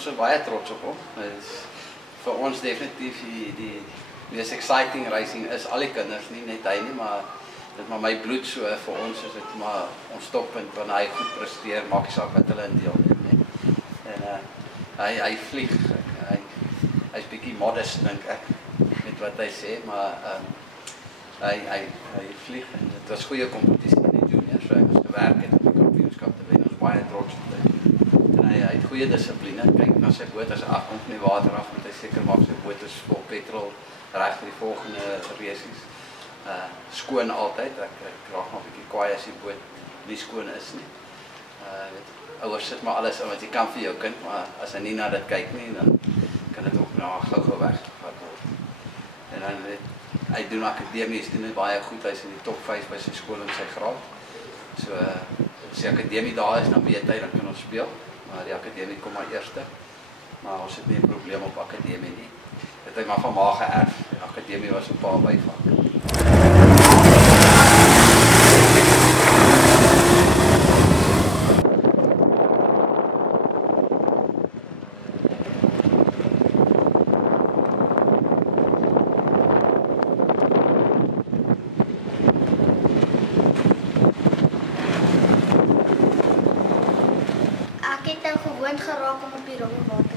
Ons is baie trots op hom. Dit is vir ons definitief die mees exciting racing is al die kinders, nie net hy nie, maar dit maar my bloed so vir ons is dit maar ons toppunt wanneer hy goed presteer, maak nie saak wat hulle in deelneem nie. En hy vlieg. Hy's bietjie modest dink ek met wat hy sê, maar hy vlieg en dit was goeie kompetisie in die juniors, so hy moes gewerk het om die kampioenskap te wen. Ons baie trots op hom. En hy het goeie dissipline. Kyk na sy boot as hy afkom van die water af, moet hy seker maak sy boot is vol petrol reg vir die volgende races. Skoon altyd. Ek raak nog 'n bietjie kwaai as die boot nie skoon is nie. Ouers sit maar alles in wat jy kan vir jou kind, maar as hy nie na dit kyk nie, dan kan dit ook nou gou weggevat word. En dan hy doen akademies, doen dit baie goed. Hy's in die top 5 by sy skool in sy graad. So as die akademie daar is, dan weet hy dan kan ons speel. Maar die akademie kom maar eerste. Maar ons het nie 'n probleem op akademie nie. Dit het maar van ma geërf. Die akademie was 'n paar byvak. Ek het nou gewoond geraak om op die rommelbaan